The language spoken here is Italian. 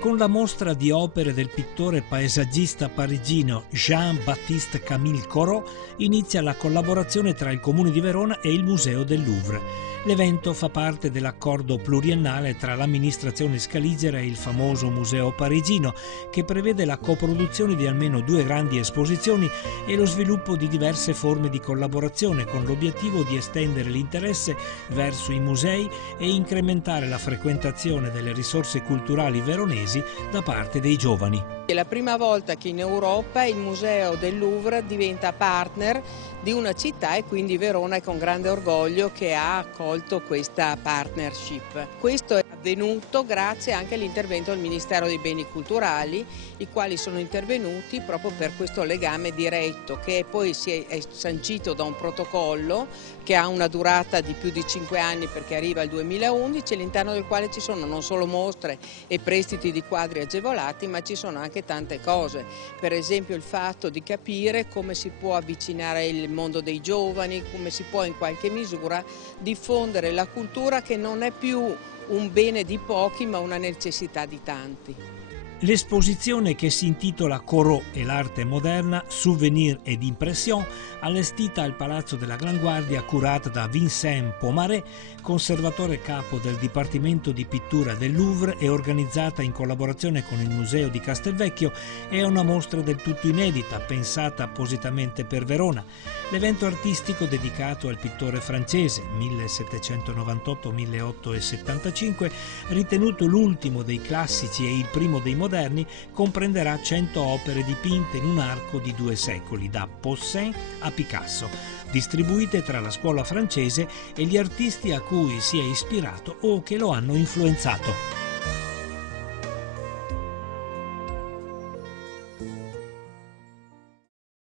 Con la mostra di opere del pittore paesaggista parigino Jean-Baptiste Camille Corot inizia la collaborazione tra il Comune di Verona e il Museo del Louvre. L'evento fa parte dell'accordo pluriennale tra l'amministrazione scaligera e il famoso Museo parigino, che prevede la coproduzione di almeno 2 grandi esposizioni e lo sviluppo di diverse forme di collaborazione, con l'obiettivo di estendere l'interesse verso i musei e incrementare la frequentazione delle risorse culturali veronesi da parte dei giovani. È la prima volta che in Europa il Museo del Louvre diventa partner di una città, e quindi Verona è con grande orgoglio che ha accolto questa partnership. Questo è avvenuto grazie anche all'intervento del Ministero dei Beni Culturali, i quali sono intervenuti proprio per questo legame diretto, che poi è sancito da un protocollo che ha una durata di più di 5 anni, perché arriva al 2011, all'interno del quale ci sono non solo mostre e prestiti di quadri agevolati, ma ci sono anche tante cose, per esempio il fatto di capire come si può avvicinare il mondo dei giovani, come si può in qualche misura diffondere la cultura, che non è più un bene di pochi ma una necessità di tanti. L'esposizione, che si intitola Corot e l'arte moderna, souvenir ed impression, allestita al Palazzo della Gran Guardia, curata da Vincent Pomaré, conservatore capo del Dipartimento di Pittura del Louvre e organizzata in collaborazione con il Museo di Castelvecchio, è una mostra del tutto inedita, pensata appositamente per Verona. L'evento artistico, dedicato al pittore francese 1798-1875, ritenuto l'ultimo dei classici e il primo dei moderni, comprenderà 100 opere dipinte in un arco di 2 secoli, da Poussin a Picasso, distribuite tra la scuola francese e gli artisti a cui si è ispirato o che lo hanno influenzato.